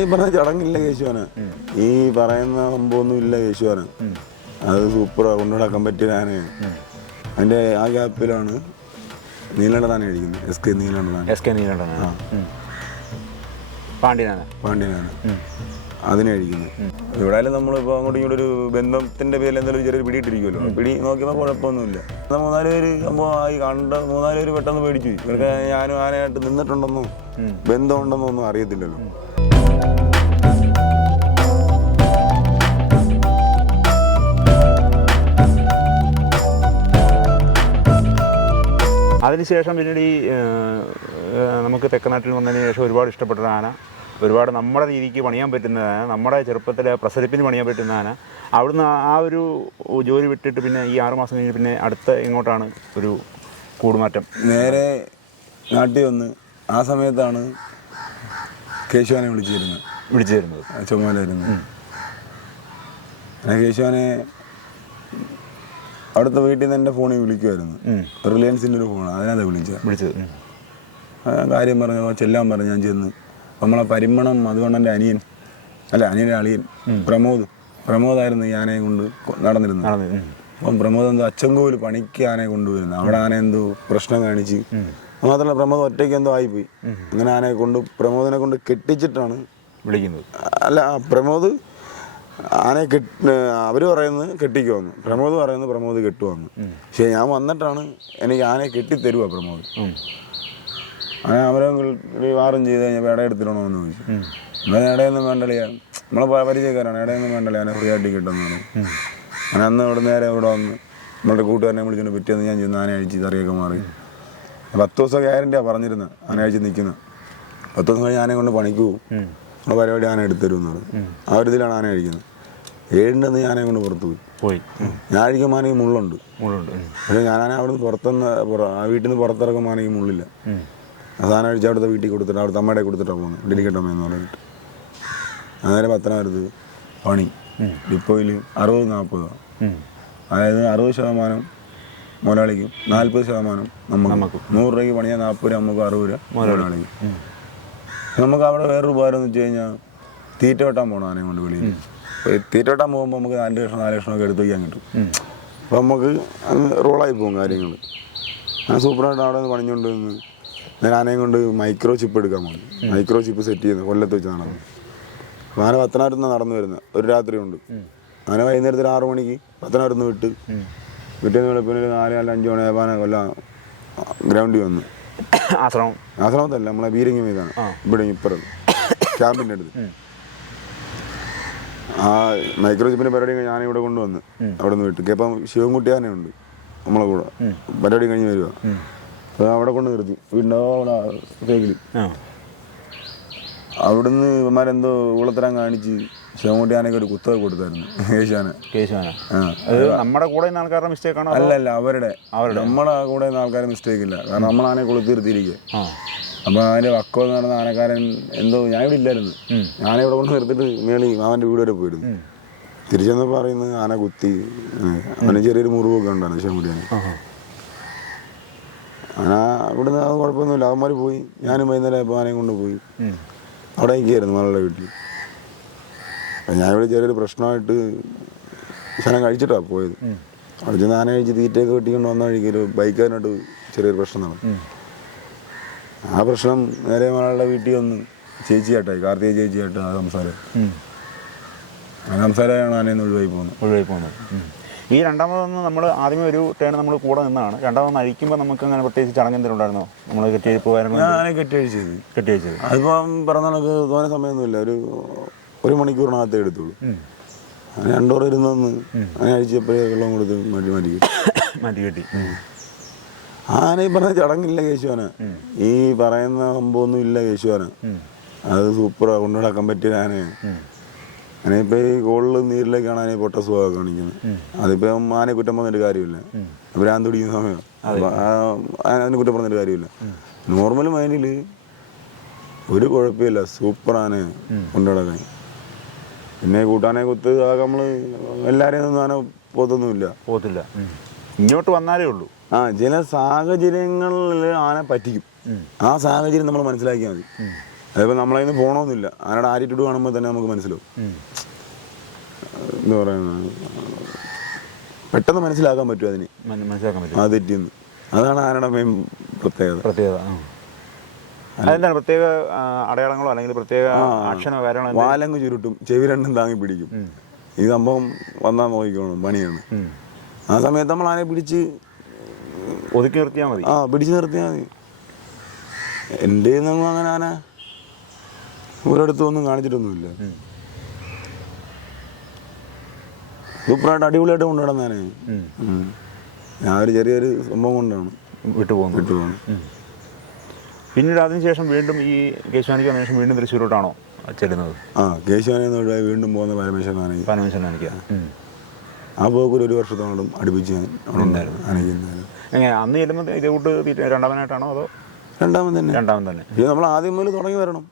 ഈ പറഞ്ഞ ചടങ്ങില്ല കേശുവാണ്. ഈ പറയുന്ന സംഭവമൊന്നും ഇല്ല കേശുവാണ് അത് സൂപ്പറാണ് കൊണ്ടുനടക്കാൻ പറ്റിയ ഞാൻ അതിന്റെ ആ ഗ്യാപ്പിലാണ് നീലണ്ട താനെ അടിക്കുന്നത് എസ് കെ നീലണ്ട താനെ എസ് കെ നീലണ്ട പാണ്ഡ്യനാണ്. പാണ്ഡ്യനാണ്. അതിനെ അടിക്കുന്നത് എവിടെയായാലും നമ്മളിപ്പോൾ അങ്ങോട്ടും ഇങ്ങോട്ടും ഒരു ബന്ധത്തിന്റെ പേരിൽ എന്തെങ്കിലും ചെറിയൊരു പിടിയിട്ടിരിക്കുമല്ലോ പിടി നോക്കിയപ്പോൾ കുഴപ്പമൊന്നുമില്ല. മൂന്നാൽ പേര് സംഭവം ആയി കണ്ട മൂന്നാൽ പേര് പെട്ടെന്ന് പേടിച്ചു. ഇവർക്ക് ഞാനും ആനയായിട്ട് നിന്നിട്ടുണ്ടെന്നോ? ബന്ധമുണ്ടെന്നോ ഒന്നും അറിയത്തില്ലല്ലോ. അതിനുശേഷം പിന്നീട് ഈ നമുക്ക് തെക്കനാട്ടിൽ വന്നതിന് ശേഷം ഒരുപാട് ഇഷ്ടപ്പെട്ട ഒരു ആന ഒരുപാട് നമ്മുടെ രീതിക്ക് പണിയാൻ പറ്റുന്നതാണ്. നമ്മുടെ ചെറുപ്പത്തിൽ പ്രസരിപ്പിന് പണിയാൻ പറ്റുന്നതാണ്. അവിടുന്ന് ആ- ഒരു ജോലി വിട്ടിട്ട് പിന്നെ ഈ ആറുമാസം കഴിഞ്ഞ് പിന്നെ അടുത്ത ഇങ്ങോട്ടാണ് ഒരു കൂടുമാറ്റം. നേരെ നാട്ടിൽ വന്ന് ആ സമയത്താണ് കേശവാനെ വിളിച്ചിരുന്നത്. വിളിച്ചു തരുന്നത് ചുമലായിരുന്നു കേശവാനെ അവിടുത്തെ വീട്ടിൽ നിന്ന് എന്റെ ഫോണിൽ വിളിക്കുമായിരുന്നു. റിലയൻസിന്റെ ഒരു ഫോണാണ് അതിനകത്ത് വിളിച്ചത്. വിളിച്ചത്. കാര്യം പറഞ്ഞു ചെല്ലാൻ പറഞ്ഞു ഞാൻ ചെന്ന് നമ്മളെ പരിമണം അതുകൊണ്ടെന്റെ അനിയൻ അല്ല അനിയന്റെ അളിയൻ പ്രമോദ്. പ്രമോദായിരുന്നു ഈ ആനയെ കൊണ്ട് നടന്നിരുന്നത്. അപ്പം പ്രമോദ് എന്തോ അച്ചൻകോവിൽ പണിക്ക് ആനയെ കൊണ്ടുവരുന്നത് അവിടെ ആന എന്തോ പ്രശ്നം കാണിച്ച്. മാത്രമല്ല പ്രമോദ് ഒറ്റയ്ക്ക് എന്തോ ആയിപ്പോയി. അങ്ങനെ ആനയെ കൊണ്ട് പ്രമോദിനെ കൊണ്ട് കെട്ടിച്ചിട്ടാണ് വിളിക്കുന്നത്. അല്ല പ്രമോദ് ആനയെ കിട്ട അവർ പറയുന്നത് കെട്ടിക്കുവന്ന്. പ്രമോദ് പറയുന്നത് പ്രമോദ് കെട്ടുവന്ന്. പക്ഷേ ഞാൻ വന്നിട്ടാണ് എനിക്ക് ആനയെ കെട്ടിത്തരുവാ പ്രമോദ്. ആന അങ്ങനെ അവരെ വാറും ചെയ്ത് കഴിഞ്ഞപ്പോൾ ഇട എടുത്തിടണമെന്ന് ചോദിച്ചു. എന്നാൽ ഇടയൊന്നും വേണ്ടല്ലേ നമ്മളെ പരിചയക്കാരാണ്. ഇടയൊന്നും വേണ്ടല്ലേ ആനെ ഫ്രീ ആയിട്ട് കിട്ടുന്നതാണ്. ഞാൻ അങ്ങനെ അന്ന് ഇവിടെ നേരെ ഇവിടെ വന്ന് നമ്മളുടെ കൂട്ടുകാരനെ വിളിച്ചുകൊണ്ട് പിറ്റേന്ന് ഞാൻ ചെന്ന് ആനെ അഴിച്ച് തറിയൊക്കെ മാറി. പത്ത് ദിവസം ഗ്യാരണ്ടിയാണ് പറഞ്ഞിരുന്നത് ആന അഴിച്ച് നിൽക്കുന്നത് പത്ത് ദിവസം കഴിഞ്ഞ് ആനെ കൊണ്ട് പണിക്ക് നമ്മുടെ പരിപാടി ആന എടുത്തരും എന്ന് പറഞ്ഞു. ആ ഒരു ഇതിലാണ് ആന അഴിക്കുന്നത് ഏഴിന്റെ ആനയെ കൊണ്ട് പുറത്ത് പോയി. പോയി. ഞാൻ അഴിക്കുമ്പോൾ ആനയ്ക്ക് മുള്ളുണ്ട്. ഉം. പക്ഷേ ഞാൻ ആന അവിടെ നിന്ന് പുറത്തുനിന്ന് ആ വീട്ടിൽ നിന്ന് പുറത്തിറക്കുമ്പോൾ ആനയ്ക്ക് മുള്ളില്ല. ആ സാധനം അഴിച്ച് അവിടുത്തെ വീട്ടിൽ കൊടുത്തിട്ട് അവിടുത്തെ അമ്മയുടെ കൊടുത്തിട്ടാണ് പോകുന്നത് ഡെലിക്കട്ടമ്മയെന്ന് പറഞ്ഞിട്ട്. അന്നേരം പത്തനാപുരത്ത് പണി. ഡിപ്പോയിൽ അറുപത് നാൽപ്പത്. അതായത് അറുപത് ശതമാനം മുതലാളിക്കും നാൽപ്പത് ശതമാനം നമുക്ക് നൂറ് രൂപയ്ക്ക് പണിയാൽ നാൽപ്പത് രൂപ നമുക്ക് അറുപത് രൂപ മുതലാളിക്കും. നമുക്ക് അവിടെ വേറൊരു ഉപകാരം എന്ന് വെച്ച് കഴിഞ്ഞാൽ തീറ്റ വെട്ടാൻ പോകണം ആനയും കൊണ്ട് വെളിയിൽ. തീറ്റ വെട്ടാൻ പോകുമ്പോൾ നമുക്ക് നാല് ലക്ഷം നാല് ലക്ഷം ഒക്കെ എടുത്ത് വയ്ക്കാൻ കിട്ടും. അപ്പം നമുക്ക് അങ്ങ് റോളായി പോകും കാര്യങ്ങൾ ഞാൻ സൂപ്പറായിട്ട് അവിടെ നിന്ന് പണിഞ്ഞുകൊണ്ട് നിന്ന് ഞാൻ ആനയും കൊണ്ട് മൈക്രോ ചിപ്പ് എടുക്കാൻ പോകും മൈക്രോ ചിപ്പ് സെറ്റ് ചെയ്യുന്നത് കൊല്ലത്ത് വെച്ച് നടന്നു. അപ്പോൾ ആന പത്തനാപുരത്ത് നിന്ന് നടന്നു വരുന്നത് ഒരു രാത്രി കൊണ്ട് ആന വൈകുന്നേരത്തിൽ ആറു മണിക്ക് പത്തനാപുരത്ത് നിന്ന് വിട്ട്. വിട്ടെന്ന് വെളുപ്പിന് ഒരു നാല് നാല് അഞ്ച് മണി ആന കൊല്ലം ഗ്രൗണ്ടിൽ വന്നു. ആശ്രമം. ആശ്രമത്തല്ല നമ്മളെ ബീരങ്ങി മീതാണ് ഇവിടെ ഇപ്പുറം. ക്യാമ്പിന്റെ അടുത്ത്. ആ മൈക്രോ ചിപ്പിന്റെ പരിപാടി കഴിഞ്ഞ് ഇവിടെ കൊണ്ടുവന്ന് അവിടെ നിന്ന് വിട്ടു. ഇപ്പം ശിവൻകുട്ടി ആനയുണ്ട് നമ്മളെ കൂടെ. പരിപാടി കഴിഞ്ഞ് വരിക അപ്പോൾ അവിടെ കൊണ്ട് നിർത്തി. വീടിന്റെ അവിടെ അവിടുന്ന് ഇവന്മാരെന്തോ ഊളത്തരം കാണിച്ച് ശിവൻകുട്ടി ആനയ്ക്ക് ഒരു കുത്തക കൊടുത്തായിരുന്നു. കേശവാന. അത് നമ്മുടെ കൂടെ നിന്ന് ആൾക്കാരുടെ മിസ്റ്റേക്ക് ആണോ അല്ല അല്ല അവരുടെ. നമ്മുടെ കൂടെ ആൾക്കാരുടെ മിസ്റ്റേക്ക് ഇല്ല. കാരണം നമ്മളാനെ കൊളുത്തിരുത്തിയിരിക്കുക അപ്പോൾ അതിന്റെ വക്കോ എന്ന് പറയുന്ന ആനക്കാരൻ എന്തോ ഞാൻ ഇവിടെ ഇല്ലായിരുന്നു. ഞാനെ ഇവിടെ കൊണ്ട് നിർത്തിട്ട് മേളി മാമന്റെ വീട് വരെ പോയിരുന്നു. തിരിച്ചെന്ന് പറയുന്നത് ആന കുത്തി അവന് ചെറിയൊരു മുറിവൊക്കെ ഉണ്ടായിരുന്നു ശിവൻകുട്ടിയാന്. ആന ഇവിടുന്ന് അത് കുഴപ്പമൊന്നുമില്ല. അവന്മാർ പോയി. ഞാനും വൈകുന്നേരം ആയപ്പോൾ ആനയും കൊണ്ട് പോയി. ഉം. അവിടെ നിൽക്കുകയായിരുന്നു മകളുടെ വീട്ടിൽ. ഇവിടെ ചെറിയൊരു പ്രശ്നമായിട്ട് ശനം കഴിച്ചിട്ടാണ് പോയത്. അവിടെ ചെന്ന് ആന കഴിച്ച് തീറ്റയൊക്കെ വെട്ടിക്കൊണ്ട് വന്ന വഴിക്കൊരു ബൈക്കാരനായിട്ട് ചെറിയൊരു പ്രശ്നം നടന്നു. ആ പ്രശ്നം നേരെ മലയാളിയുടെ വീട്ടിൽ വന്ന് ചേച്ചിയായിട്ടായി കാർത്തിക ചേച്ചിയായിട്ട് ആ സംസാരം. ആ സംസാരമാണ് ആനയെന്ന് ഒഴിവായി പോകുന്നത് ഒഴിവായി പോകുന്നത് ഈ രണ്ടാമതൊന്ന് നമ്മൾ ആദ്യമേ ഒരു ടേൺ നമ്മൾ കൂടെ നിന്നാണ്. രണ്ടാമതൊന്ന് അഴിക്കുമ്പോൾ നമുക്ക് അങ്ങനെ പ്രത്യേകിച്ച് ചടങ്ങ് എന്തെങ്കിലും ഉണ്ടായിരുന്നോ? നമ്മൾ കെട്ടിയഴിപ്പ് കെട്ടിയഴിച്ചത് അതിപ്പം പറഞ്ഞ കണക്ക് തോന്നിയ സമയമൊന്നുമില്ല. ഒരു ഒരു മണിക്കൂറിനകത്തേ എടുത്തുള്ളൂ. അങ്ങനെ രണ്ടോറ് ഇരുന്നു ആന അഴിച്ചപ്പോഴേ വെള്ളം കൊടുത്ത് മാറ്റി കിട്ടി. മാറ്റി കെട്ടി. ആന ഈ പറഞ്ഞ ചടങ്ങില്ല കേശുവാന. ഈ പറയുന്ന സംഭവമൊന്നും ഇല്ല കേശുവാന. അത് സൂപ്പറാ കൊണ്ടുനടക്കാൻ പറ്റിയ ആനയാണ് അങ്ങനെ ഇപ്പൊ ഈ ഗോളിൽ നീരിലേക്കാണ് ആനയെ പൊട്ട സ്വഭാവം കാണിക്കുന്നത് അതിപ്പോ ആനയെ കുറ്റം പറഞ്ഞിട്ട് കാര്യമില്ല. ഭ്രാന്ത് പിടിക്കുന്ന സമയം. അതിന് കുറ്റം പറഞ്ഞിട്ട് കാര്യമില്ല. നോർമൽ മൈൻഡിൽ ഒരു കുഴപ്പമില്ല. സൂപ്പർ ആന കൊണ്ടുനടക്കാൻ. പിന്നെ കൂട്ടാനെ കുത്ത് അതൊക്കെ നമ്മൾ എല്ലാരെയും ഒന്നും അങ്ങനെ പോത്തൊന്നുമില്ല. പോത്തില്ല. ഇങ്ങോട്ട് വന്നാലേ ഉള്ളൂ. ആ ചില സാഹചര്യങ്ങളിൽ ആന പറ്റിക്കും. ആ സാഹചര്യം നമ്മൾ മനസ്സിലാക്കിയാൽ മതി. അതിപ്പോൾ നമ്മളതിൽ നിന്ന് പോകണമെന്നില്ല ആനയുടെ ആറ്റിറ്റ്യൂഡ് കാണുമ്പോൾ തന്നെ നമുക്ക് മനസ്സിലാവും. എന്താ പറയുന്ന പെട്ടെന്ന് മനസ്സിലാക്കാൻ പറ്റും അതിന്. മനസ്സിലാക്കാൻ പറ്റും. ആ തെറ്റിന്ന്. അതാണ് ആനയുടെ മെയിൻ പ്രത്യേകത. പ്രത്യേകത. അതെന്താണ്? പ്രത്യേക അടയാളങ്ങളോ അല്ലെങ്കിൽ പ്രത്യേക ആക്ഷനോ കാര്യങ്ങളോ? വാലങ്ങ് ചുരുട്ടും ചെവി രണ്ടും താങ്ങി പിടിക്കും. ഈ സംഭവം വന്നാൽ നോക്കിക്കോണം പണിയാണ്. ആ സമയത്ത് നമ്മൾ ആനെ പിടിച്ച് ഒതുക്കി നിർത്തിയാൽ മതി. ആ പിടിച്ച് നിർത്തിയാൽ മതി. എന്റെ നമ്മൾ അങ്ങനെ ആന ഒരിടത്തൊന്നും കാണിച്ചിട്ടൊന്നുമില്ല. സൂപ്പറായിട്ട് അടിപൊളിയായിട്ട്. ഉം. ഞാൻ ഒരു ചെറിയൊരു സംഭവം കൊണ്ടാണ്. വിട്ടു പോകുന്നു വിട്ടു പോകുന്നത് പിന്നീട് അതിനുശേഷം വീണ്ടും ഈ കേശവാനിക്ക് അതിനുശേഷം വീണ്ടും തൃശ്ശൂരോട്ടാണോ ചെല്ലുന്നത്? ആ കേശവനെ ഒഴിവായി വീണ്ടും പോകുന്ന പരമേശ്വരൻ പരമേശ്വരൻ പനമേശ്വരനാനിക്ക് ആ. പോക്കൊരു ഒരു വർഷത്തോളം അടുപ്പിച്ച് ഞാൻ എങ്ങനെ അന്ന് ചെല്ലുമ്പോൾ ഇതേ കൂട്ട് രണ്ടാമനായിട്ടാണോ അതോ രണ്ടാമൻ തന്നെ. രണ്ടാമൻ തന്നെ? ഇത് നമ്മൾ ആദ്യം മുതൽ തുടങ്ങി വരണം.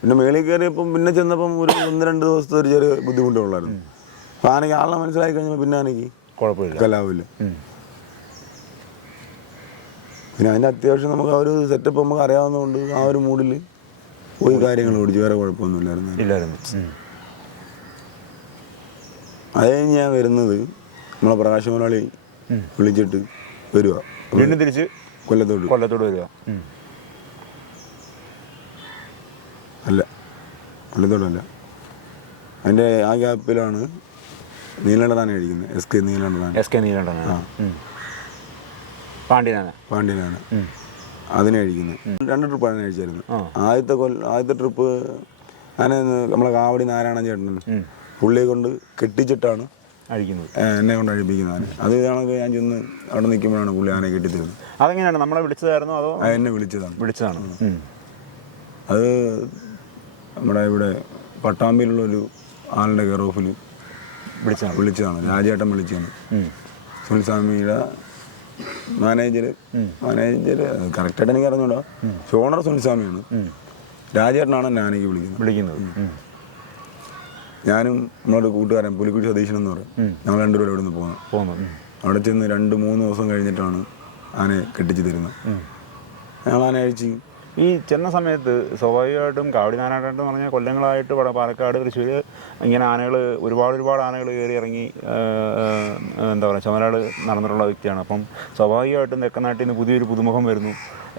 പിന്നെ മേളിൽ കയറിയപ്പം പിന്നെ ചെന്നപ്പം ഒരു ഒന്ന് രണ്ട് ദിവസത്തെ ഒരു ചെറിയ ബുദ്ധിമുട്ടുള്ളായിരുന്നു അപ്പോൾ ആനയ്ക്ക് ആളെ മനസ്സിലാക്കി കഴിഞ്ഞപ്പോൾ പിന്നെ ആനയ്ക്ക് കുഴപ്പമില്ല. കലാവില്ല. പിന്നെ അതിന്റെ അത്യാവശ്യം നമുക്ക് ആ ഒരു സെറ്റപ്പ് നമുക്ക് അറിയാവുന്നതുകൊണ്ട് ആ ഒരു മൂഡിൽ പോയി കാര്യങ്ങൾ ഓടിച്ചു വേറെ കുഴപ്പമൊന്നുമില്ലായിരുന്നു. ഇല്ലായിരുന്നു. അത് കഴിഞ്ഞ് ഞാൻ വരുന്നത് നമ്മളെ പ്രകാശ മുതലാളി. വിളിച്ചിട്ട് വരുക വീണ്ടും തിരിച്ച് കൊല്ലത്തോട്ട് കൊല്ലത്തോട് വരിക അല്ല കൊല്ലത്തോട്ടല്ല അതിന്റെ ആ ഗ്യാപ്പിലാണ് നീലണ്ടതാണ് അടിക്കുന്നത് എസ് കെ നീലണ്ടതാണ് എസ് കെ നീലണ്ടനാണ് പാണ്ഡ്യനാണ്. അതിനെ കഴിക്കുന്നത് രണ്ട് ട്രിപ്പാണ് അതിനെ ആ. ആദ്യത്തെ കൊല്ല ആദ്യത്തെ ട്രിപ്പ് ഞാൻ നമ്മളെ കാവടി നാരായണൻ ചേട്ടൻ. പുള്ളിയെ കൊണ്ട് കെട്ടിച്ചിട്ടാണ് എന്നെ കൊണ്ട് അഴിപ്പിക്കുന്നത്. ആന അത് ഇതാണെങ്കിൽ ഞാൻ ചെന്ന് അവിടെ നിൽക്കുമ്പോഴാണ് പുള്ളി ആനയെ കെട്ടിത്തരുന്നത്. അതെങ്ങനെയാണ്? നമ്മളെ വിളിച്ചതായിരുന്നോ? അതോ എന്നെ വിളിച്ചതാണ്. വിളിച്ചതാണ്. അത് നമ്മുടെ ഇവിടെ പട്ടാമ്പിയിലുള്ളൊരു ആളുടെ കെയർ ഓഫിൽ വിളിച്ചതാണ്. വിളിച്ചതാണ്. രാജേട്ടൻ വിളിച്ചതാണ്. സുനിൽ സുനിൽസ്വാമിയുടെ മാനേജർ മാനേജർ കറക്റ്റായിട്ട് എനിക്ക് അറിഞ്ഞൂടാ. ഷോണർ സുനിസ്വാമിയാണ്. രാജേട്ടനാണ് എന്നെ ആനയ്ക്ക് വിളിക്കുന്നത്. വിളിക്കുന്നത്. ഞാനും നമ്മളൊരു കൂട്ടുകാരൻ പുലിക്കുടി സതീശൻ എന്ന് പറയും. ഞങ്ങൾ രണ്ടുപേരും അവിടെ നിന്ന് പോകുന്നത് പോകണം അവിടെ ചെന്ന് രണ്ട് മൂന്ന് ദിവസം കഴിഞ്ഞിട്ടാണ് ആനയെ കെട്ടിച്ച് തരുന്നത്. ഞങ്ങൾ ആന അഴിച്ച് ഈ ചെന്ന സമയത്ത് സ്വാഭാവികമായിട്ടും കാവടി നാനാട്ടം എന്ന് പറഞ്ഞാൽ കൊല്ലങ്ങളായിട്ട് ഇവിടെ പാലക്കാട് തൃശ്ശൂർ ഇങ്ങനെ ആനകൾ ഒരുപാട് ഒരുപാട് ആനകൾ കയറി ഇറങ്ങി എന്താ പറയുക ചുമരാട് നടന്നിട്ടുള്ള വ്യക്തിയാണ്. അപ്പം സ്വാഭാവികമായിട്ടും തെക്കനാട്ടിൽ നിന്ന് പുതിയൊരു പുതുമുഖം വരുന്നു.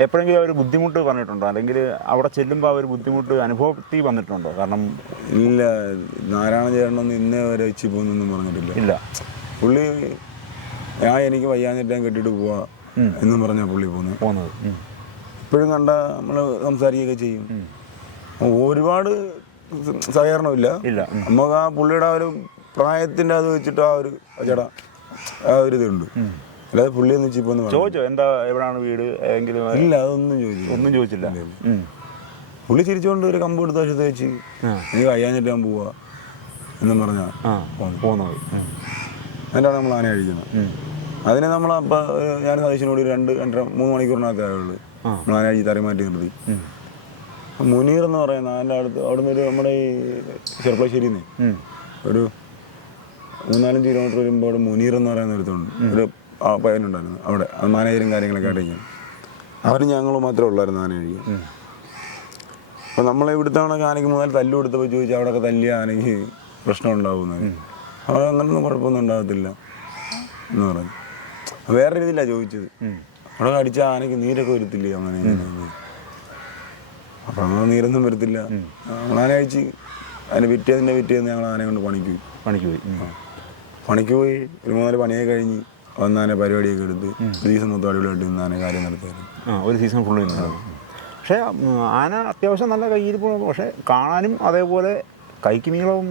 എപ്പോഴെങ്കിലും അവർ ബുദ്ധിമുട്ട് പറഞ്ഞിട്ടുണ്ടോ? അല്ലെങ്കിൽ അവിടെ ചെല്ലുമ്പോൾ അവർ ബുദ്ധിമുട്ട് അനുഭവത്തിൽ വന്നിട്ടുണ്ടോ? കാരണം ഇല്ല നാരായണ ചേട്ടനൊന്നും ഇന്നേ വരെ പോകുന്നൊന്നും പറഞ്ഞിട്ടില്ല. ഇല്ല. പുള്ളി ഞാൻ എനിക്ക് വയ്യാഞ്ഞിട്ടാൻ കെട്ടിട്ട് പോവാ എന്നും പറഞ്ഞാ പുള്ളി പോകുന്നത് പോകുന്നത് ഉം. ഇപ്പോഴും കണ്ട നമ്മൾ സംസാരിക്കുകയൊക്കെ ചെയ്യും. ഒരുപാട് സഹകരണമില്ല. നമുക്ക് ആ പുള്ളിയുടെ ആ ഒരു പ്രായത്തിന്റെ അത് വെച്ചിട്ട് ആ ഒരു ചേട്ടാ ആ ഒരു ഇതുണ്ട്. അല്ലാതെ പുള്ളി ഒന്നും ഇപ്പോൾ ചോദിച്ചോ എന്താ എവിടാണ് വീട്? ഇല്ല അതൊന്നും ചോദിച്ചു ഒന്നും ചോദിച്ചില്ല. പുള്ളി ചിരിച്ചുകൊണ്ട് ഒരു കമ്പ് എടുത്ത വശത്ത് വെച്ച് നീ എനിക്ക് വയ്യാഞ്ഞിട്ട് ഞാൻ പോവാ എന്നും പറഞ്ഞാ പോന്നു. ഉം. അതിന്റെയാണ് നമ്മൾ ആന കഴിക്കുന്നത് അതിന് നമ്മൾ അപ്പം ഞാൻ സതീശനോട് രണ്ട് രണ്ടര മൂന്ന് മണിക്കൂറിനകത്തേ ആയുള്ളൂ. ആ. നമ്മൾ ആന കഴിച്ച് തറി മാറ്റി നിർത്തി മുനീർ എന്ന് പറയുന്ന അതിന്റെ അടുത്ത് അവിടെ നിന്ന് ഒരു നമ്മുടെ ഈ ചെറുപ്പശ്ശേരിയിൽ നിന്ന്. ഒരു മൂന്നാലഞ്ച് കിലോമീറ്റർ വരുമ്പോൾ അവിടെ മുനീർ എന്ന് പറയുന്ന ഒരുത്തുണ്ട് ഒരു ആ പയ്യനുണ്ടായിരുന്നു. അവിടെ ആ മാനേജരും കാര്യങ്ങളൊക്കെ ആയിട്ട് അവർ ഞങ്ങൾ മാത്രമേ ഉള്ളായിരുന്നു ആന കഴിക്കാൻ അപ്പോൾ നമ്മളെ ഇവിടുത്തെ കണക്ക് ആനയ്ക്ക് മുതൽ തല്ലു കൊടുത്തപ്പോൾ ചോദിച്ചാൽ അവിടെയൊക്കെ തല്ലിയ ആനയ്ക്ക് പ്രശ്നം ഉണ്ടാകുന്നത് അവിടെ അങ്ങനൊന്നും കുഴപ്പമൊന്നും ഉണ്ടാകത്തില്ല എന്ന് പറഞ്ഞു. വേറെ രീതിയിലാണ് ചോദിച്ചത്. അവിടെ അടിച്ച ആനയ്ക്ക് നീരൊക്കെ വരത്തില്ലേ അങ്ങനെ? അപ്പൊ അങ്ങനെ നീരൊന്നും വരത്തില്ല. ആന കഴിച്ച് അതിന് പിറ്റേതിന്റെ പിറ്റേന്ന് ഞങ്ങൾ ആനയെ കൊണ്ട് പണിക്ക് പോയി. പണിക്ക് പോയി. പണിക്ക് പോയി ഒരു മൂന്നാൽ പണിയെ കഴിഞ്ഞ് വന്നാനെ പരിപാടിയൊക്കെ എടുത്ത് സീസൺ മൊത്തം അടിപൊളിയായിട്ട് നിന്നാനെ കാര്യം നടത്തിയായിരുന്നു ആ ഒരു സീസൺ ഫുള്ള് പക്ഷേ ആന അത്യാവശ്യം നല്ല കയ്യിരിപ്പ് പക്ഷേ കാണാനും അതേപോലെ കൈക്ക് നീളവും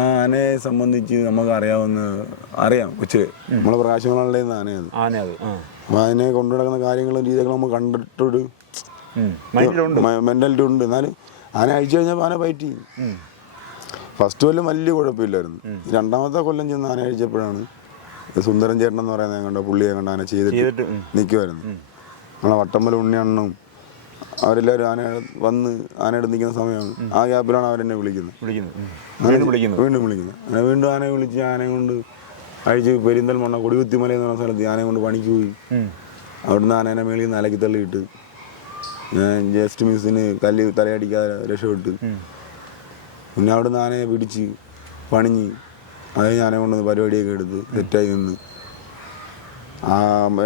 ആനയെ സംബന്ധിച്ച് നമുക്ക് അറിയാവുന്ന അറിയാം കൊച്ച്. നമ്മളെ പ്രകാശങ്ങളുള്ള ആനയാണ് ആന അത് ആ. അപ്പം അതിനെ കൊണ്ടു നടക്കുന്ന കാര്യങ്ങളും രീതികളും നമ്മൾ കണ്ടിട്ടൊരു മെന്റാലിറ്റി ഉണ്ട്. എന്നാലും ആനെ അഴിച്ചു കഴിഞ്ഞപ്പോൾ ആന ഫൈറ്റ് ചെയ്യും. ഫസ്റ്റ് കൊല്ലം വലിയ കുഴപ്പമില്ലായിരുന്നു. രണ്ടാമത്തെ കൊല്ലം ചെന്ന് ആന അഴിച്ചപ്പോഴാണ് സുന്ദരൻ ചേട്ടൻ എന്ന് പറയുന്നത് ഞങ്ങളുടെ പുള്ളിയെ കണ്ട ആന ചെയ്തിട്ട്. നിൽക്കുമായിരുന്നു നമ്മളെ വട്ടമ്പല ഉണ്ണിയണ്ണും അവരെല്ലാവരും ആന വന്ന് ആനയുടെ നിൽക്കുന്ന സമയമാണ്. ആ ഗ്യാപ്പിലാണ് അവരെന്നെ വിളിക്കുന്നത്. വീണ്ടും വിളിക്കുന്നത്. വീണ്ടും വിളിക്കുന്നത്. വീണ്ടും ആനയെ വിളിച്ച് ആനയെ കൊണ്ട് അഴിച്ച് പെരിന്തൽമണ്ണ കൊടികുത്തിമല എന്ന് പറഞ്ഞ സ്ഥലത്ത് ആനയെ കൊണ്ട് പണിക്ക് പോയി. അവിടുന്ന് ആനേനെ മേളിൽ നിന്ന് അലക്കി തള്ളിയിട്ട് ഞാൻ ജസ്റ്റ് മിസ്സിന് കല്ല് തലയടിക്കാതെ രക്ഷപ്പെട്ട്. പിന്നെ അവിടുന്ന് ആനയെ പിടിച്ച് പണിഞ്ഞ് അത് ഞാനെ കൊണ്ടുവന്ന് പരിപാടിയൊക്കെ എടുത്ത് സെറ്റായി നിന്ന്. ആ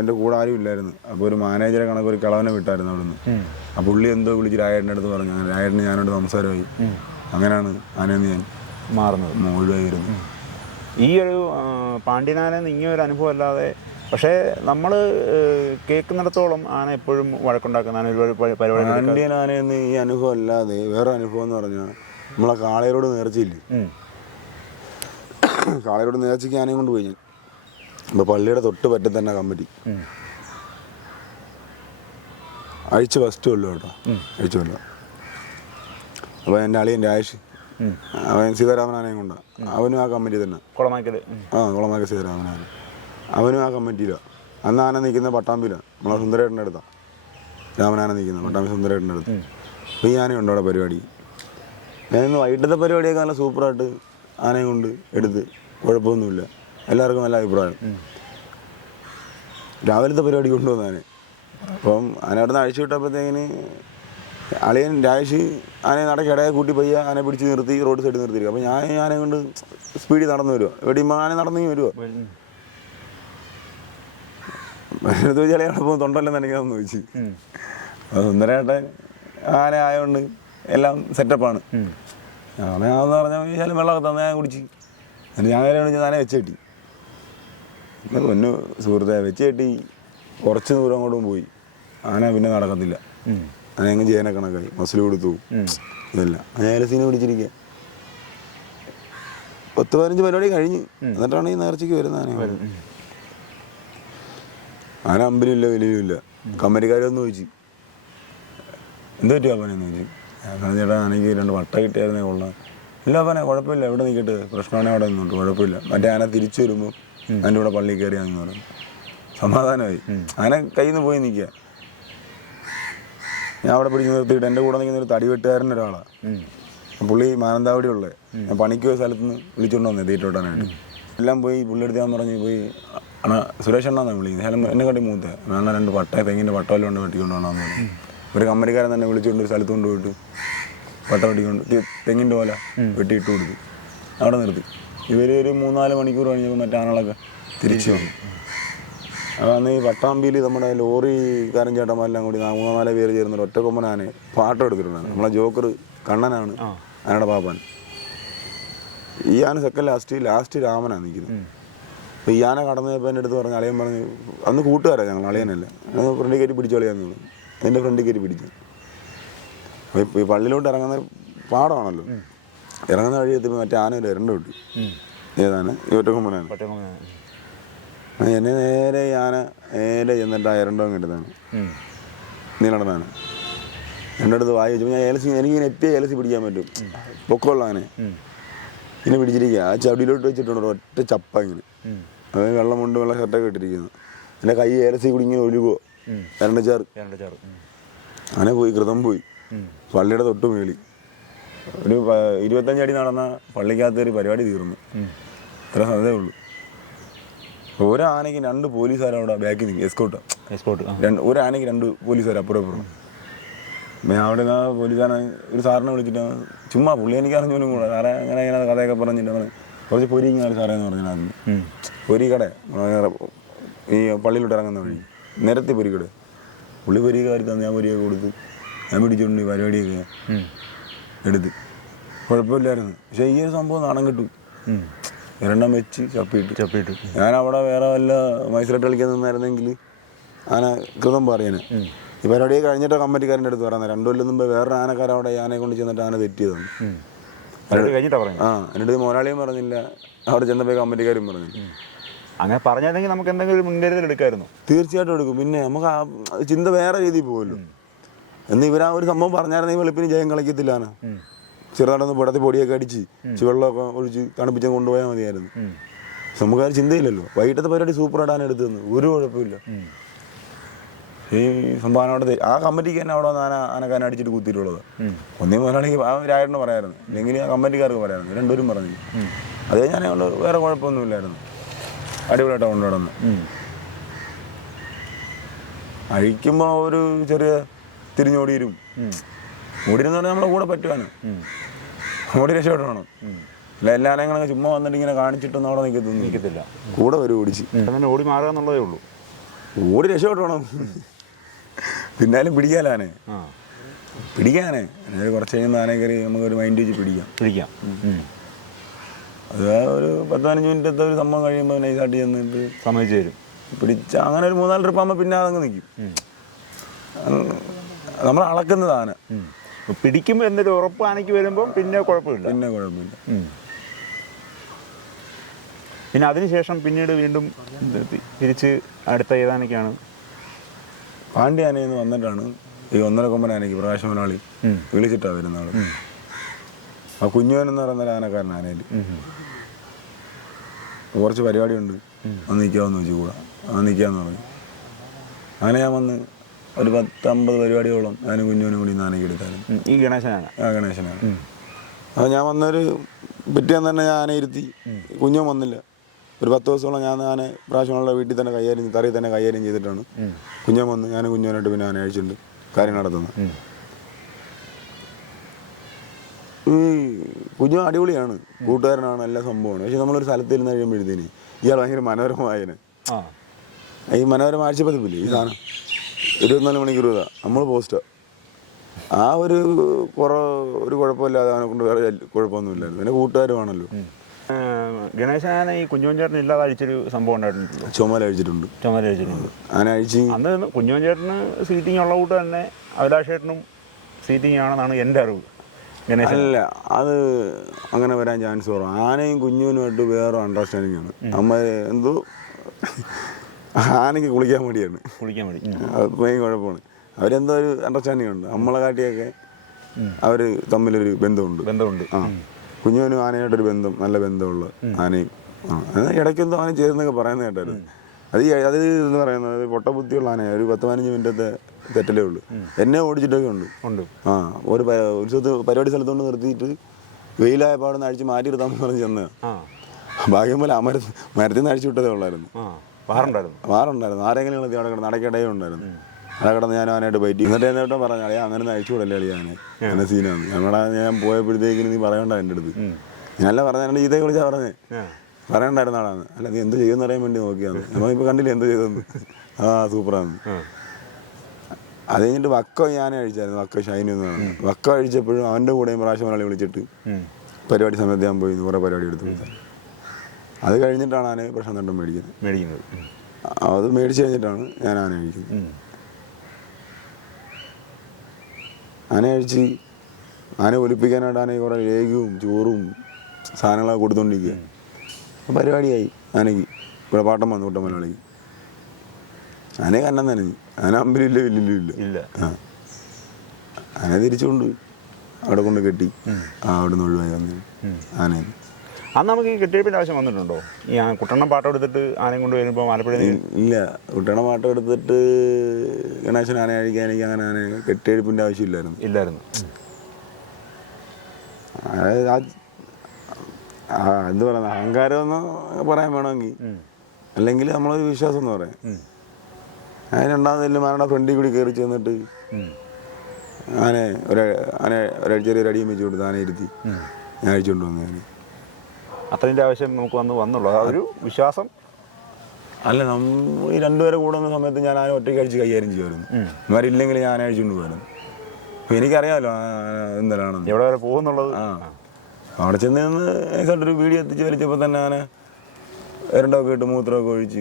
എന്റെ കൂടെ ആരും ഇല്ലായിരുന്നു. അപ്പോൾ ഒരു മാനേജറെ കണക്ക് ഒരു കിളവനെ വിട്ടായിരുന്നു അവിടുന്ന്. ആ പുള്ളി എന്തോ വിളിച്ച് രായേട്ടന്റെ അടുത്ത് പറഞ്ഞു. അങ്ങനെ രായേട്ടന് ഞാനോട് സംസാരമായി. അങ്ങനെയാണ് ആനയെന്ന് ഞാൻ മാറുന്നത്. ഒഴിവായിരുന്നു ഈ ഒരു പാണ്ഡ്യനാനെ ഇങ്ങനെ ഒരു അനുഭവം അല്ലാതെ പക്ഷേ നമ്മൾ കേൾക്കുന്നിടത്തോളം ആന എപ്പോഴും വഴക്കുണ്ടാക്കുന്ന ആന ഒരുപാട് പരിപാടി പാണ്ഡ്യൻ ആനയെന്ന് ഈ അനുഭവം അല്ലാതെ വേറെ അനുഭവം എന്ന് പറഞ്ഞാൽ നമ്മളെ കാളയരോട് നേർച്ചയില്ലേ. കാളയരോട് നേർച്ചയ്ക്ക് ആനയും കൊണ്ട് പോയി ഞാൻ. അപ്പോൾ പള്ളിയുടെ തൊട്ട് പറ്റി തന്നെ കമ്മിറ്റി. ഉം. അഴിച്ച് ഫസ്റ്റ് കൊല്ലം കേട്ടോ. അഴിച്ച് കൊല്ലം അപ്പോൾ എന്റെ അളിയൻ രാജേഷ്. അവൻ സീതാരാമനാനയും കൊണ്ടാണ് അവനും ആ കമ്മിറ്റി തന്നെ. കുളമാക്കൽ. ആ കുളമാക്കി സീതാരാമനാന അവനും ആ കമ്മിറ്റിയിലാണ് അന്ന് ആന നിൽക്കുന്ന പട്ടാമ്പിലാണ് നമ്മളെ സുന്ദരേട്ടന്റെ അടുത്താണ് രാമനാന നിൽക്കുന്നത് പട്ടാമ്പി സുന്ദരേട്ടന്റെ അടുത്ത്. അപ്പോൾ ഈ ആനയുണ്ട് അവിടെ പരിപാടി. ഞാൻ ഇന്ന് വൈകിട്ടത്തെ പരിപാടിയൊക്കെ നല്ല സൂപ്പറായിട്ട് ആനയും കൊണ്ട് എടുത്ത് കുഴപ്പമൊന്നുമില്ല. എല്ലാവർക്കും നല്ല അഭിപ്രായം. രാവിലത്തെ പരിപാടി കൊണ്ടുവന്ന ആനെ അപ്പം ആന അവിടെ നിന്ന് അഴിച്ചു വിട്ടപ്പോഴത്തേക്കിന് അളിയൻ രാജേഷ് ആനെ നടക്കിടയെ കൂട്ടി പയ്യ ആനെ പിടിച്ച് നിർത്തി റോഡ് സൈഡിൽ നിർത്തിയിരിക്കും. അപ്പോൾ ഞാൻ ആനെ കൊണ്ട് സ്പീഡിൽ നടന്നു വരുവാ. എവിടെയും ആനെ നടന്നു വരുമോ. എടുത്ത് വെച്ചാൽ തൊണ്ടല്ലോ നനയ്ക്കാമെന്ന് ചോദിച്ചു. അത് സുന്ദരേട്ടൻ ആന ആയതുകൊണ്ട് എല്ലാം സെറ്റപ്പാണ് ഉം. ആന്ന് പറഞ്ഞാൽ ചോദിച്ചാൽ വെള്ളമൊക്കെ തന്നെ ഞാൻ കുടിച്ച്. എന്നിട്ട് ഞാൻ വരെ വിളിച്ച് ആന വെച്ച് കെട്ടി. പൊന്നു സുഹൃത്തെ വെച്ച് കെട്ടി. കുറച്ച് ദൂരം അങ്ങോട്ടും പോയി. ആന പിന്നെ നടക്കത്തില്ല. എങ്ങും ചെയ്യാനെ കണക്കായി. മസിൽ കൊടുത്തു. ഇതല്ല. ഞാൻ സീനെ പിടിച്ചിരിക്കുക പത്ത് പതിനഞ്ച് പരിപാടി കഴിഞ്ഞ്. എന്നിട്ടാണ് ഈ നേർച്ചയ്ക്ക് വരുന്നത് അങ്ങനെ അമ്പലില്ല വലിയില്ല കമ്മരിക്കാരൊന്ന് ചോദിച്ചു. എന്ത് പറ്റും അപ്പനെന്ന് ചോദിച്ചു. ചേട്ടാ എനിക്ക് രണ്ട് വട്ട കിട്ടിയായിരുന്നേ കൊള്ളാം. ഇല്ല അപ്പനെ കുഴപ്പമില്ല. എവിടെ നിൽക്കട്ടെ പ്രശ്നമാണെങ്കിൽ അവിടെ നിന്നോട്ട് കുഴപ്പമില്ല. മറ്റേ ആന തിരിച്ചു വരുമ്പോൾ അതിന്റെ കൂടെ പള്ളി കയറിയാന്ന് പറഞ്ഞു. സമാധാനമായി. ആന കയ്യിൽ നിന്ന് പോയി നിൽക്കുക. ഞാൻ അവിടെ പിടിച്ച് നിർത്തിയിട്ട് എന്റെ കൂടെ നിൽക്കുന്ന ഒരു തടി വെട്ടുകാരന്റെ ഒരാളാണ് പുള്ളി മാനന്താവടി ഉള്ളത് ഞാൻ പണിക്ക് പോയ സ്ഥലത്ത് നിന്ന് വിളിച്ചുകൊണ്ട് വന്നത് തീറ്റോട്ടാനായിട്ട് എല്ലാം പോയി പുള്ളി എടുത്ത് ഞാൻ പറഞ്ഞു പോയി. അണ സുരേഷ് അണ്ണാന്നാണ് വിളിക്കുന്നത് ഹെലം എന്നെ കണ്ടി മൂത്ത. അണ്ണ രണ്ട് പട്ട തെങ്ങിന്റെ പട്ടവല്ല കൊണ്ട് വെട്ടിക്കൊണ്ട് പറഞ്ഞു. ഒരു കമ്പനിക്കാരൻ തന്നെ വിളിച്ചുകൊണ്ട് ഒരു സ്ഥലത്ത് കൊണ്ടുപോയിട്ട് പട്ട വെട്ടിക്കൊണ്ട് തെങ്ങിന്റെ പോലെ വെട്ടിയിട്ട് കൊടുത്തു. അവിടെ നിർത്തി. ഇവർ ഒരു മൂന്നാൽ മണിക്കൂർ കഴിഞ്ഞപ്പോൾ മറ്റേ ആണുങ്ങളൊക്കെ തിരിച്ചു വന്നു. അന്ന് ഈ പട്ടാമ്പിയിൽ നമ്മുടെ ലോറിക്കാരൻ ചേട്ടന്മാരെല്ലാം കൂടി മൂന്നോ നാലോ പേര് ഒറ്റ ഒറ്റക്കൊമ്പനാനെ പാട്ടം എടുത്തിട്ടുണ്ടായിരുന്നു നമ്മളെ ജോക്കർ കണ്ണനാണ്. അയാളുടെ പാപ്പാൻ. ഈ ആന സെക്കൻഡ് ലാസ്റ്റ് ലാസ്റ്റ് രാമനാണ് നിൽക്കുന്നത്. അപ്പോൾ ഈ ആന കടന്നു പോയപ്പോൾ എന്റെ അടുത്ത് പറഞ്ഞു അളിയൻ പറഞ്ഞു അന്ന് കൂട്ടുകാരാണ് ഞങ്ങൾ അളിയനല്ല. ഫ്രണ്ടി ഫ്രണ്ടിൽ കയറ്റി പിടിച്ചു അളിയാന്ന് പറഞ്ഞു എന്റെ ഫ്രണ്ടിൽ കയറ്റി പിടിച്ചു. അപ്പോൾ ഈ- പള്ളിയിലോട്ട് ഇറങ്ങുന്ന പാടമാണല്ലോ ഇറങ്ങുന്ന വഴി എത്തിയപ്പോൾ മറ്റേ ആന ഒരു ഇരണ്ട കിട്ടി. ഏതാണ്? ഈ ഒറ്റക്കൊമ്പനാണ് പട്ടയം എന്നെ നേരെ ഞാൻ ഏല നേരെ ചെന്നിട്ട് ആ ഇരണ്ടോ കിട്ടുന്നതാണ് നീ നീലടനാണ് എന്റെ അടുത്ത് വായി വെച്ചപ്പോൾ ഞാൻ ഏലസി എനിക്കിങ്ങനെ എത്തിയ ഏലസി പിടിക്കാൻ പറ്റും. പൊക്കമുള്ള അങ്ങനെ. ഇങ്ങനെ പിടിച്ചിരിക്കുക ആ ചവിടിയിലോട്ട് വെച്ചിട്ടുണ്ട് ഒറ്റ ചപ്പ ഇങ്ങനെ. അത് വെള്ളം കൊണ്ട് വെള്ളം ഷർട്ടൊക്കെ ഇട്ടിരിക്കുന്നു. എന്റെ കൈ ഏലസി കൂടി ഇങ്ങനെ ഒഴുകുമോ. രണ്ട് ചാർ ചാറ്. അങ്ങനെ പോയി കൃതം പോയി. പള്ളിയുടെ തൊട്ട് മേളി. ഒരു ഇരുപത്തഞ്ചടി നടന്ന പള്ളിക്കകത്ത് ഒരു പരിപാടി തീർന്നു. ഇത്ര സാധ്യതയേ ഒരു ആനയ്ക്ക് രണ്ട് പോലീസുകാരും അവിടെ ബാക്കിൽ നിൽക്കും എസ്കോട്ട് എസ്കോട്ട് ഒരാണെങ്കിൽ രണ്ട് ഒരു പോലീസുകാർ അപ്പുറം അപ്പുറം അവിടെ നിന്ന് പോലീസുകാരൻ ഒരു സാറിനെ വിളിച്ചിട്ട് ചുമ്മാ പുള്ളി എനിക്ക് അറിഞ്ഞോലും കൂടെ സാറേ അങ്ങനെ ഇങ്ങനെ കഥയൊക്കെ പറഞ്ഞിട്ട് പറഞ്ഞു കുറച്ച് പൊരി ഇങ്ങനെ സാറേ എന്ന് പറഞ്ഞു അതിന്. കട. ഈ പള്ളിയിലോട്ട് ഇറങ്ങുന്ന വഴി. നിരത്തി പൊരിക്കട പുള്ളി തന്നെ ഞാൻ പൊരിയൊക്കെ കൊടുത്ത് ഞാൻ പിടിച്ചോണ്ട് പരിപാടിയൊക്കെ. എടുത്ത്. കുഴപ്പമില്ലായിരുന്നു. പക്ഷേ ഈ ഒരു സംഭവം നാണം കിട്ടും. ഒരെണ്ണം വെച്ച് ചപ്പിയിട്ട്. ചപ്പിട്ടു ഞാൻ അവിടെ വേറെ വല്ല മത്സരമായിട്ട് കളിക്കാൻ നിന്നായിരുന്നെങ്കിൽ ആന കൃതം പറയാന് ഈ പരിപാടിയെ കഴിഞ്ഞിട്ട് കമ്മിറ്റിക്കാരന്റെ അടുത്ത് പറയുന്നത് രണ്ടു കൊല്ലം മുമ്പ് വേറൊരു ആനക്കാരൻ അവിടെ ആനയെ കൊണ്ട് ചെന്നിട്ട് ആന തെറ്റിയതാണ്. ആ എന്നിട്ട് മോനാളിയും പറഞ്ഞില്ല. അവിടെ ചെന്നപ്പോൾ കമ്മിറ്റിക്കാരും പറഞ്ഞു അങ്ങനെ പറഞ്ഞതെങ്കിൽ നമുക്ക് എന്തെങ്കിലും മുൻകരുതൽ എടുക്കായിരുന്നു. തീർച്ചയായിട്ടും എടുക്കും. പിന്നെ നമുക്ക് ആ ചിന്ത വേറെ രീതിയിൽ പോകുമല്ലോ എന്ന് ഇവരാ ഒരു സംഭവം പറഞ്ഞായിരുന്നെങ്കിൽ വെളുപ്പിന് ജയം കളിക്കത്തില്ലാണ് ഉം. ചെറുതായിട്ടൊന്ന് പിടത്തി പൊടിയൊക്കെ അടിച്ച് ചുവെള്ളമൊക്കെ ഒഴിച്ച് തണുപ്പിച്ച് കൊണ്ടുപോയാൽ മതിയായിരുന്നു ഉം. നമുക്ക് ആ ചിന്തയില്ലല്ലോ. വൈകിട്ടത്തെ പരിപാടി സൂപ്പർ എടുത്തു തന്നു. ഒരു കുഴപ്പമില്ല. ഈ സംഭാവന അവിടെ ആ കമ്മിറ്റിക്ക് തന്നെ അവിടെ ആന ആനക്കാരൻ അടിച്ചിട്ട് കുത്തിയിട്ടുള്ളത്. ഒന്നേ മുതലാളിക്ക് ആ രായണ്ണ പറയായിരുന്നു. അല്ലെങ്കിൽ ആ കമ്മിറ്റിക്കാർക്ക് പറയായിരുന്നു. രണ്ടുപേരും പറഞ്ഞു. അതേ ഞാൻ കൊണ്ട് വേറെ കുഴപ്പമൊന്നുമില്ലായിരുന്നു. അടിപൊളിയായിട്ട് കൊണ്ടു നടന്നു അഴിക്കുമ്പോൾ ഒരു ചെറിയ തിരിഞ്ഞോടിയിരും. ഓടിയിരുന്ന് പറഞ്ഞാൽ നമ്മളെ കൂടെ പറ്റുവാനും മൂടി ഓടി രക്ഷപ്പെടണം അല്ല എല്ലാവരെയും അങ്ങനെ ചുമ്മാ വന്നിട്ട് ഇങ്ങനെ കാണിച്ചിട്ടൊന്നും അവിടെ നിൽക്കുന്നു നിൽക്കത്തില്ല കൂടെ വരും ഓടിച്ച്. അങ്ങനെ ഓടി മാറുക എന്നുള്ളതേ ഉള്ളൂ. ഓടി രക്ഷപ്പെടണം. പിന്നാലും പിടിക്കാലാനെ പിടിക്കാനേ. അതായത് കുറച്ച് കഴിയുമ്പോൾ ആനയെ കയറി നമുക്കൊരു മൈൻഡ് വെച്ച് പിടിക്കാം. പിടിക്കാം. അത് ഒരു പത്ത് പതിനഞ്ച് മിനിറ്റത്തെ ഒരു സംഭവം കഴിയുമ്പോൾ നൈസായിട്ട് ചെന്നിട്ട് സമ്മതിച്ചു തരും. പിടിച്ച അങ്ങനെ ഒരു മൂന്നാൽ ട്രിപ്പ് ആകുമ്പോൾ പിന്നെ അതങ്ങ് നിൽക്കും. നമ്മൾ അളക്കുന്നത് ആന. ഉം. പിടിക്കും എന്നൊരു ഉറപ്പ് ആനയ്ക്ക് വരുമ്പം പിന്നെ കുഴപ്പമില്ല. പിന്നെ കുഴപ്പമില്ല. പിന്നെ അതിനുശേഷം പിന്നീട് വീണ്ടും തിരിച്ച് അടുത്ത ഏതാനൊക്കെയാണ്? പാണ്ഡ്യ നിന്ന് വന്നിട്ടാണ് ഈ ഒന്നര കൊമ്പൻ ആനയ്ക്ക് പ്രകാശ മലയാളി ഉം. വിളിച്ചിട്ടാണ് വരുന്ന ആൾ. ആ കുഞ്ഞുവൻ എന്ന് പറയുന്ന ആനക്കാരൻ ആനയിൽ. കുറച്ച് പരിപാടിയുണ്ട്. വന്ന് നിൽക്കാമെന്ന് വെച്ചു കൂടാ. ആ നിൽക്കാന്ന് പറഞ്ഞു. അങ്ങനെ ഞാൻ വന്ന് ഒരു പത്തമ്പത് പരിപാടിയോളം അതിന് കുഞ്ഞുവിനും കൂടി നാനയ്ക്ക് എടുത്തായിരുന്നു ഈ ഗണേശനാണ്. ആ ഗണേശനാണ്. അപ്പോൾ ഞാൻ വന്നൊരു പിറ്റേന്ന് തന്നെ ഞാൻ ആന ഇരുത്തി കുഞ്ഞും വന്നില്ല. ഒരു പത്ത് ദിവസത്തോളം ഞാൻ ആന പ്രാവശ്യമുള്ള വീട്ടിൽ തന്നെ കൈകാര്യം തറയിൽ തന്നെ കൈകാര്യം ചെയ്തിട്ടാണ്. കുഞ്ഞൻ വന്ന് ഞാൻ കുഞ്ഞുവനായിട്ട് പിന്നെ ആന അഴിച്ചിട്ടുണ്ട്. കാര്യം നടത്തുന്നത് ഈ കുഞ്ഞു അടിപൊളിയാണ്. കൂട്ടുകാരനാണ് എല്ലാ സംഭവമാണ്. പക്ഷെ നമ്മളൊരു സ്ഥലത്ത് ഇരുന്ന് കഴിയുമ്പോഴത്തേന് ഇയാൾ ഭയങ്കര മനോരമമായന് ആ. ഈ മനോരമ ആഴ്ചപ്പതിപ്പില്ലേ ഈ സാധനം? ഇരുപത്തിനാല് മണിക്കൂർ ഇതാ. നമ്മൾ പോസ്റ്റാ ആ ഒരു കുറ ഒരു കുഴപ്പമില്ലാതെ അവനെ കൊണ്ട് വേറെ കുഴപ്പമൊന്നുമില്ലായിരുന്നു. പിന്നെ കൂട്ടുകാരുമാണല്ലോ ഏ, ഗണേശനാന ഈ കുഞ്ഞുവഞ്ചേട്ടൻ ഇല്ലാതെ അഴിച്ചൊരു സംഭവം ഉണ്ടായിട്ടുണ്ട് ചുമല അഴിച്ചിട്ടുണ്ട്. ചുമല അഴിച്ചിട്ടുണ്ട്. അങ്ങനെ അഴിച്ച് അന്ന് കുഞ്ഞുവഞ്ചേട്ടന് സീറ്റിംഗ് ഉള്ള കൂട്ട് തന്നെ അഭിലാഷേട്ടനും സീറ്റിംഗ് ആണെന്നാണ് എന്റെ അറിവ്. അല്ല അത് അങ്ങനെ വരാൻ ചാൻസ് കുറവാണ് ആനയും കുഞ്ഞുവിനുമായിട്ട് വേറെ അണ്ടർസ്റ്റാൻഡിങ് ആണ്. അമ്മ എന്തോ ആനയ്ക്ക് കുളിക്കാൻ മടിയാണ്. കുളിക്കാൻ വേണ്ടി ഉം. അത് മെയിൻ കുഴപ്പമാണ്. അവരെന്തോ ഒരു അണ്ടർസ്റ്റാൻഡിങ് ഉണ്ട് നമ്മളെ കാട്ടിയൊക്കെ അവർ തമ്മിലൊരു ബന്ധമുണ്ട്. ബന്ധമുണ്ട്. ആ. കുഞ്ഞുവിനും ആനയായിട്ടൊരു ബന്ധം നല്ല ബന്ധമുള്ള ആനയും. ആ. ഇടയ്ക്കെന്തോ ആന ചെയ്തെന്നൊക്കെ പറയുന്നത് കേട്ടായിരുന്നു. അത് അത് എന്ന് പറയുന്നത് പൊട്ട ബുദ്ധിയുള്ള ആനയാണ് ഒരു പത്ത് പതിനഞ്ച് മിനിറ്റത്തെ തെറ്റലേ ഉള്ളൂ. എന്നെ ഓടിച്ചിട്ടൊക്കെ ഉണ്ട്. ഉണ്ട്. ആ. ഒരു ഒരു ഉത്സവത്ത് പരിപാടി സ്ഥലത്തോണ്ട് നിർത്തിയിട്ട് വെയിലായ പാടുന്ന അഴിച്ച് മാറ്റി എടുത്താന്ന് പറഞ്ഞ് ചെന്ന് ഭാഗ്യം പോലെ ആ മരത്ത് മരത്തിൽ നിന്ന് അഴിച്ചു വിട്ടതേ ഉള്ളായിരുന്നു. ആ പാറുണ്ടായിരുന്നു വാറുണ്ടായിരുന്നു. ആരെങ്കിലും ഇളത്തി അവിടെ കിടന്ന് അടയ്ക്കടയും ഉണ്ടായിരുന്നു. അവിടെ കിടന്ന് ഞാൻ അവനായിട്ട് പറ്റി എന്നിട്ട് എന്നിട്ടും പറഞ്ഞു അളിയാ അങ്ങനെ അയച്ചു വിടല്ലേ അളിയാ ഞാൻ സീനാണ് ഞങ്ങളെ ഞാൻ പോയപ്പോഴത്തേക്കിന് നീ പറയണ്ട എന്റെ അടുത്ത്. ഞാനല്ല പറഞ്ഞ ഇതേ കുറിച്ചാണ് പറഞ്ഞേ. ആ. പറയണ്ടായിരുന്ന ആളാണ്. അല്ല നീ എന്ത് ചെയ്യുമെന്ന് അറിയാൻ വേണ്ടി നോക്കിയാണ് നമ്മളിപ്പോൾ കണ്ടില്ല എന്ത് ചെയ്തെന്ന് ആ സൂപ്പറാണ്. അത് കഴിഞ്ഞിട്ട് വക്ക ഞാൻ അഴിച്ചായിരുന്നു വക്ക ഷൈനി എന്ന് പറഞ്ഞു. വക്ക അഴിച്ചപ്പോഴും അവന്റെ കൂടെയും പ്രാവശ്യം മലയാളി വിളിച്ചിട്ട് പരിപാടി സമയത്ത് ഞാൻ പോയി കുറേ പരിപാടി എടുത്തു അത് കഴിഞ്ഞിട്ടാണ് ആന പ്രശ്നം തണ്ടും മേടിക്കുന്നത്. മേടിക്കുന്നത്. അത് മേടിച്ച് കഴിഞ്ഞിട്ടാണ് ഞാൻ ആന കഴിക്കുന്നത്. ആന കഴിച്ച് ആന ഒലിപ്പിക്കാനായിട്ട് ആനയെ കുറേ രേഖയും ചോറും സാധനങ്ങളൊക്കെ കൊടുത്തോണ്ടിരിക്കുക പരിപാടിയായി ആനയ്ക്ക്. ഇവിടെ പാട്ടം വന്നു കൂട്ടം മലയാളിക്ക്. ആനയെ കന്നം നനഞ്ഞു ആന അമ്പലില്ല വില്ലില്ല ഇല്ല. ഇല്ല. ആ. ആന തിരിച്ചുകൊണ്ട് അവിടെ കൊണ്ട് കെട്ടി ആ അവിടെ നിന്ന് ഒഴിവായി വന്നു. ആനയെ. അന്ന് നമുക്ക് ഈ കെട്ടിയപ്പിന്റെ ആവശ്യം വന്നിട്ടുണ്ടോ? ഈ ആ കുട്ടണ്ണം പാട്ടം എടുത്തിട്ട് ആനയും കൊണ്ട് വരുമ്പോൾ ആലപ്പുഴ ഇല്ല. കുട്ടണ പാട്ടം എടുത്തിട്ട് ഗണേശൻ ആന കഴിക്കാൻ എനിക്ക് അങ്ങനെ ആന കെട്ടിയെടുപ്പിന്റെ ആവശ്യമില്ലായിരുന്നു. ഇല്ലായിരുന്നു. അതായത് ആ ആ, എന്ത് പറയുന്നത് അഹങ്കാരം എന്ന് പറയാൻ വേണമെങ്കിൽ. അല്ലെങ്കിൽ നമ്മളൊരു വിശ്വാസം എന്ന് പറയാം. അതിന് രണ്ടാമതെല്ലാം ആനയുടെ ഫ്രണ്ടിൽ കൂടി കയറി ചെന്നിട്ട് ആനെ ഒരു ആന ഒരു ചെറിയൊരു അടിയും വെച്ച് കൊടുത്ത് ആന ഇരുത്തി ഞാൻ അഴിച്ചുകൊണ്ട് വന്നു ഞാൻ അത്രയും ആവശ്യം നമുക്ക് വന്ന് വന്നുള്ളൂ. ആ ഒരു വിശ്വാസം. അല്ല നമ്മ ഈ രണ്ടുപേരെ കൂടുന്ന സമയത്ത് ഞാൻ ആന ഒറ്റയ്ക്ക് അഴിച്ച് കൈകാര്യം ചെയ്യുമായിരുന്നു. ഇവരില്ലെങ്കിൽ ഞാൻ അഴിച്ചുകൊണ്ട് പോകാനും അപ്പോൾ എനിക്കറിയാമല്ലോ എന്താണ് എന്താണെന്ന് എവിടെ വരെ പോകുന്നുള്ളത്? ആ. അവിടെ ചെന്ന് നിന്ന് ഒരു വീഡിയോ എത്തിച്ച് വലിച്ചപ്പോൾ തന്നെ ആന ഇരണ്ടൊക്കെ ഇട്ട് മൂത്രമൊക്കെ ഒഴിച്ച്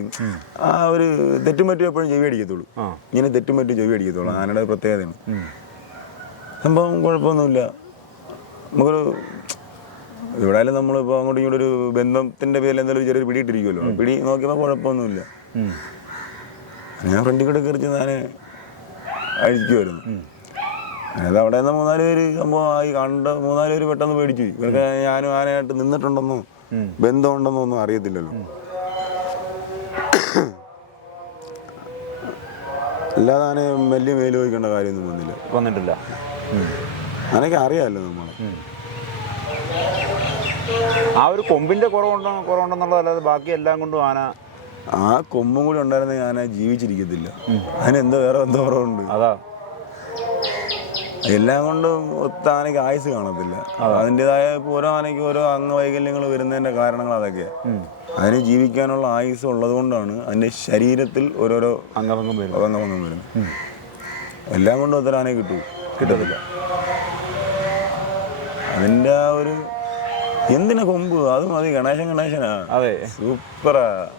ആ ഒരു തെറ്റും പറ്റും എപ്പോഴും ചെവി അടിക്കത്തുള്ളൂ. ഇങ്ങനെ തെറ്റും പറ്റും ചെവി അടിക്കത്തുള്ളൂ. ആനയുടെ പ്രത്യേകതയാണ്. സംഭവം കുഴപ്പമൊന്നുമില്ല. നമുക്കൊരു ഇവിടെ നമ്മളിപ്പോ നമ്മളിപ്പോൾ അങ്ങോട്ടും ഇങ്ങോട്ടും ഒരു ബന്ധത്തിന്റെ പേരിൽ എന്തെങ്കിലും ചെറിയ ചെറിയൊരു പിടി ഇട്ടിരിക്കുമല്ലോ പിടി നോക്കിയപ്പോൾ കുഴപ്പമൊന്നുമില്ല. ഞാൻ ഫ്രണ്ടിൽ കൂടെ കയറിച്ച് ഞാൻ അഴിക്കുമായിരുന്നു അതായത് അവിടെ നിന്ന് മൂന്നാൽ പേര് സംഭവം ആയി. കണ്ട മൂന്നാൽ പേര് പെട്ടെന്ന് പേടിച്ചു ഇവർക്ക് ഞാനും ആനയായിട്ട് നിന്നിട്ടുണ്ടെന്നോ ബന്ധമുണ്ടെന്നോ ഒന്നും അറിയത്തില്ലല്ലോ. അല്ലാതെ ആന വലിയ മേൽ വയ്ക്കേണ്ട കാര്യമൊന്നും വന്നില്ല. വന്നിട്ടില്ല. ആനയ്ക്ക് അറിയാമല്ലോ നമ്മൾ ആ ഒരു കൊമ്പിന്റെ കുറവുണ്ടോ കുറവുണ്ടെന്നുള്ളതല്ലാതെ ബാക്കി എല്ലാം കൊണ്ടും ആന ആ കൊമ്പും കൂടി ഉണ്ടായിരുന്നെങ്കിൽ ആന ജീവിച്ചിരിക്കത്തില്ല. അതിനെന്തോ വേറെ എന്തോ കുറവുണ്ട്. അതാ. എല്ലാം കൊണ്ടും ഒത്ത ആനയ്ക്ക് ആയുസ് കാണത്തില്ല. അതിന്റെതായ ഓരോ ആനയ്ക്ക് ഓരോ അംഗവൈകല്യങ്ങൾ വരുന്നതിന്റെ കാരണങ്ങൾ അതൊക്കെ. അതിന് ജീവിക്കാനുള്ള ആയുസ് ഉള്ളത് കൊണ്ടാണ് അതിന്റെ ശരീരത്തിൽ ഓരോരോ അംഗഭംഗം വരും അംഗഭംഗം വരുന്നത്. എല്ലാം കൊണ്ടും ഒത്തരാനെ കിട്ടൂ. കിട്ടത്തില്ല. അതിന്റെ ആ ഒരു എന്തിനാ കൊമ്പ്? അത് മതി ഗണേശൻ ഗണേശനാ. അതെ. സൂപ്പറാ.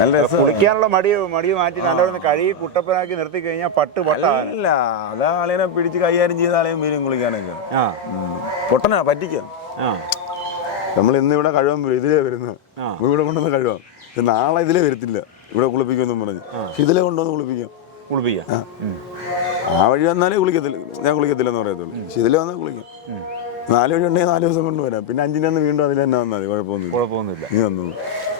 നല്ല കുളിക്കാനുള്ള മടി മടി മാറ്റി നല്ലവണ്ണം കഴുകി കുട്ടപ്പനാക്കി നിർത്തി കഴിഞ്ഞാൽ പട്ട് പൊട്ടല്ല അല്ല അതാ ആളിനെ പിടിച്ച് കൈകാര്യം ചെയ്ത ആളെയും വരും കുളിക്കാനൊക്കെ. ആ. പൊട്ടനാ പറ്റിക്കാം. നമ്മൾ ഇന്ന് ഇവിടെ കഴിവാൻ ഇതിലേ വരുന്നത്. ഇവിടെ കൊണ്ടുവന്ന് കഴിവാം. നാളെ ഇതിലേ വരത്തില്ല. ഇവിടെ കുളിപ്പിക്കുമെന്നും പറഞ്ഞ്. ഇതിലെ കൊണ്ടുവന്ന് കുളിപ്പിക്കാം. കുളിപ്പിക്കാം. ആ. വഴി വന്നാലേ കുളിക്കത്തില്ല. ഞാൻ കുളിക്കത്തില്ലെന്ന് പറയത്തുള്ളൂ. പക്ഷെ ഇതിലേ വന്നാൽ കുളിക്കാം. നാല് മണി ഉണ്ടെങ്കിൽ നാല് ദിവസം കൊണ്ട് വരാം. പിന്നെ അഞ്ചിന് അന്ന് വീണ്ടും അതിൽ തന്നെ വന്നാൽ മതി. കുഴപ്പമൊന്നുമില്ല. കുഴപ്പമൊന്നുമില്ല. നീ വന്നു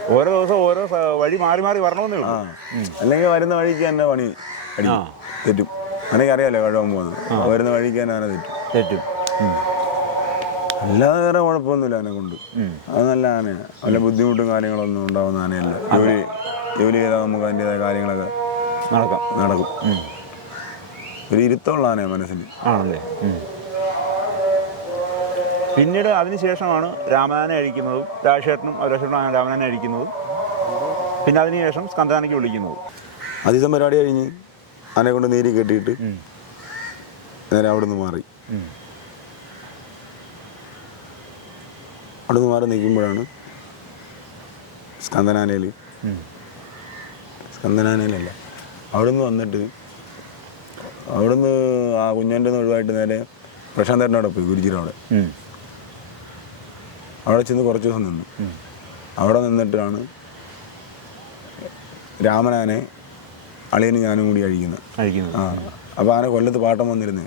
ഓരോ ദിവസം ഓരോ സ- വഴി മാറി മാറി വരണമെന്നേ ആ. ഉള്ളൂ അല്ലെങ്കിൽ വരുന്ന വഴിക്ക് തന്നെ പണി അടിക്കും. തെറ്റും. എനിക്ക് അറിയാലോ കഴിവാൻ പോകുന്നത്. വരുന്ന വഴിക്ക് തന്നെ ആന തെറ്റും. തെറ്റും. അല്ലാതെ വേറെ കുഴപ്പമൊന്നുമില്ല ആനെ കൊണ്ട്. അത് നല്ല ആനയാണ് വല്ല ബുദ്ധിമുട്ടും കാര്യങ്ങളൊന്നും ഉണ്ടാവുന്ന ആനയല്ല. ജോലി ജോലി ചെയ്താൽ നമുക്ക് അതിന്റെതായ കാര്യങ്ങളൊക്കെ നടക്കാം. നടക്കും. ഒരു ഇരുത്തമുള്ള ആനയാണ് മനസ്സിന്. ആണല്ലേ? ഉം. പിന്നീട് അതിനുശേഷമാണ് രാമനാനെ അഴിക്കുന്നതും രാജേഷേട്ടനും അവരേഷേട്ടനും രാമനാനെ അഴിക്കുന്നതും. പിന്നെ അതിനുശേഷം സ്കന്ദാനയ്ക്ക് വിളിക്കുന്നതും. അധികം പരിപാടി കഴിഞ്ഞ് ആനയെ കൊണ്ട് നീരി കെട്ടിയിട്ട് നേരെ അവിടെ നിന്ന് മാറി. അവിടെ നിന്ന് മാറി നിൽക്കുമ്പോഴാണ് സ്കന്ദനാനയിൽ. സ്കന്ദനാനയിലല്ല അവിടെ നിന്ന് വന്നിട്ട് അവിടുന്ന് ആ കുഞ്ഞന്റെ ഒഴിവായിട്ട് നേരെ പ്രശാന്തേട്ടനോടെ പോയി ഗുരുജിയുടെ അവിടെ. അവിടെ ചെന്ന് കുറച്ച് ദിവസം നിന്നു. അവിടെ നിന്നിട്ടാണ് രാമനാനെ അളിയനും ഞാനും കൂടി അഴിക്കുന്നത്. ആ അപ്പോൾ ആന കൊല്ലത്ത് പാട്ടം വന്നിരുന്നേ.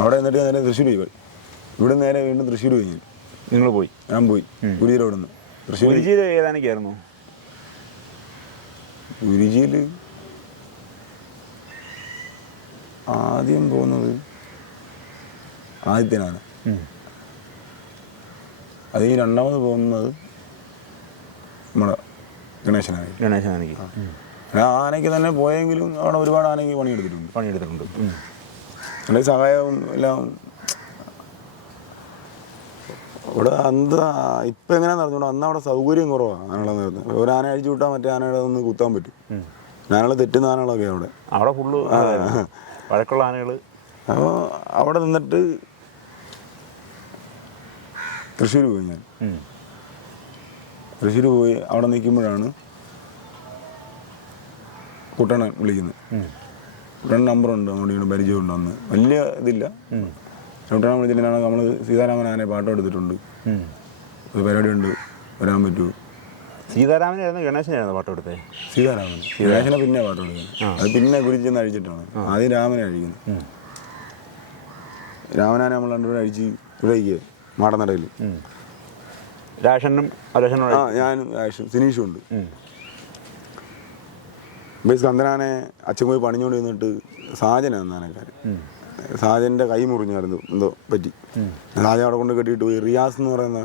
അവിടെ നിന്നിട്ട് നേരെ തൃശ്ശൂർ പോയി. ഇവിടെ നേരെ വീണ്ടും തൃശ്ശൂർ പോയി ഞാൻ. നിങ്ങൾ പോയി? ഞാൻ പോയി. നിന്ന്. തൃശ്ശൂർ ഗുരുജിയിൽ ഏതാനൊക്കെയായിരുന്നു? ഗുരുജിയിൽ ആദ്യം പോകുന്നത് ആദിത്യനാണ്. അത് ഈ രണ്ടാമത് പോകുന്നത് നമ്മുടെ ഗണേശനാണ്. ഗണേശനാണെങ്കിൽ. ആ. ആനയ്ക്ക് തന്നെ പോയെങ്കിലും അവിടെ ഒരുപാട് ആനയ്ക്ക് പണിയെടുത്തിട്ടുണ്ട്. പണിയെടുത്തിട്ടുണ്ട്. അല്ലെങ്കിൽ എന്റെ സഹായവും എല്ലാം ഇവിടെ അന്ന് ഇപ്പം എങ്ങനെയാന്ന് അറിഞ്ഞൂടാ? അന്ന് അവിടെ സൗകര്യം കുറവാണ് ആനകളെ നിർത്തുന്നത് ഒരു ആന അഴിച്ചു വിട്ടാൽ മറ്റേ ആനയുടെ ഒന്ന് കുത്താൻ പറ്റും. ആനകളെ ആനകൾ തെറ്റുന്ന ആനകളൊക്കെ അവിടെ. അവിടെ ഫുള്ള് വഴക്കുള്ള ആനകൾ അപ്പോൾ അവിടെ നിന്നിട്ട് തൃശ്ശൂർ പോയി ഞാൻ. തൃശ്ശൂർ പോയി അവിടെ നിൽക്കുമ്പോഴാണ് കുട്ടണൻ വിളിക്കുന്നത്. കുട്ടണൻ നമ്പറുണ്ട് അങ്ങോട്ട് ഇങ്ങോട്ട് പരിചയമുണ്ട് അന്ന് വലിയ ഇതില്ല. കുട്ടണൻ വിളിച്ചിട്ടാണ് നമ്മൾ സീതാരാമൻ ആനെ പാട്ട് എടുത്തിട്ടുണ്ട് ഒരു പരിപാടി ഉണ്ട് വരാൻ പറ്റുമോ? സീതാരാമനായിരുന്നു ഗണേശനായിരുന്നു പാട്ട് കൊടുത്തേ സീതാരാമൻ. ഗണേശനെ പിന്നെ പാട്ട് എടുക്കുന്നത് അത് പിന്നെ കുരിച്ചെന്ന് അഴിച്ചിട്ടാണ്. ആദ്യം രാമനെ അഴിക്കുന്നത് രാമനാനെ നമ്മൾ രണ്ടുപേരും അഴിച്ച് ഇവിടേക്ക് മാടനടയിൽ. രാഷനും അരേഷനും ആ ഞാനും സിനീഷും ഉണ്ട്. ബേസ് കന്ദനാനെ അച്ഛൻ പോയി പണിഞ്ഞുകൊണ്ട് നിന്നിട്ട് സാജനാണ് ആനക്കാരൻ സാജന്റെ കൈ മുറിഞ്ഞായിരുന്നു എന്തോ പറ്റി. സാജൻ അവിടെ കൊണ്ട് കെട്ടിയിട്ട് പോയി. റിയാസ് എന്ന് പറയുന്ന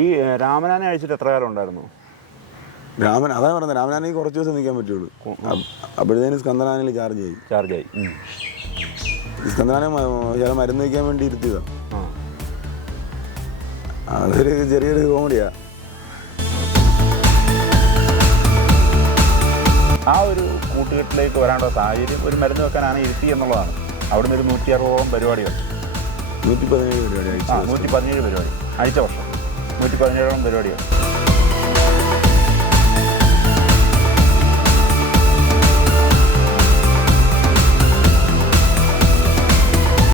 ഈ രാമനാനെ അഴിച്ചിട്ട് എത്ര കാലം ഉണ്ടായിരുന്നു? രാമൻ അതാ പറയുന്നത് രാമനാനെ കുറച്ച് ദിവസം നിൽക്കാൻ പറ്റുള്ളൂ. അപ്പോഴത്തേനും സ്കന്ദനാനിൽ ചാർജ് ആയി. ചാർജ് ആയി. സ്കന്ദനാനെ മരുന്ന് വയ്ക്കാൻ വേണ്ടി ഇരുത്തിയതാ. ആ അതൊരു ചെറിയൊരു കോമഡിയാ ആ ഒരു കൂട്ടുകെട്ടിലേക്ക് വരാനുള്ള സാഹചര്യം ഒരു മരുന്ന് വെക്കാനാണ് ഇരുത്തി എന്നുള്ളതാണ്. അവിടുന്ന് ഒരു നൂറ്റി അറുപതോളം പരിപാടികൾ. നൂറ്റി പതിനേഴ് പരിപാടി ആ നൂറ്റി പതിനേഴ് പരിപാടി. അയച്ച വർഷം. നൂറ്റി പതിനേഴോളം പരിപാടികൾ.